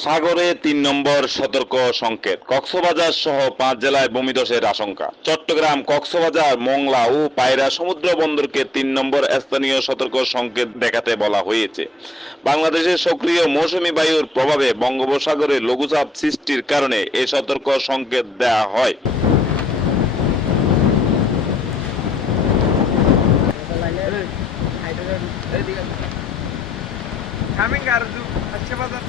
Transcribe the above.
সাগরে তিন নম্বর সতর্ক সংকেত। কক্সবাজার সহ পাঁচ জেলায় ভূমিধসের আশঙ্কা। চট্টগ্রাম, কক্সবাজার, মংলা ও পায়রা সমুদ্র বন্দরকে তিন নম্বর স্থানীয় সতর্ক সংকেত দেখাতে বলা হয়েছে। বাংলাদেশের সক্রিয় মৌসুমি বায়ুর প্রভাবে বঙ্গোপসাগরে লঘুচাপ সৃষ্টির কারণে এ সতর্ক সংকেত দেওয়া হয়। কামিং আর আচ্ছা বাজার।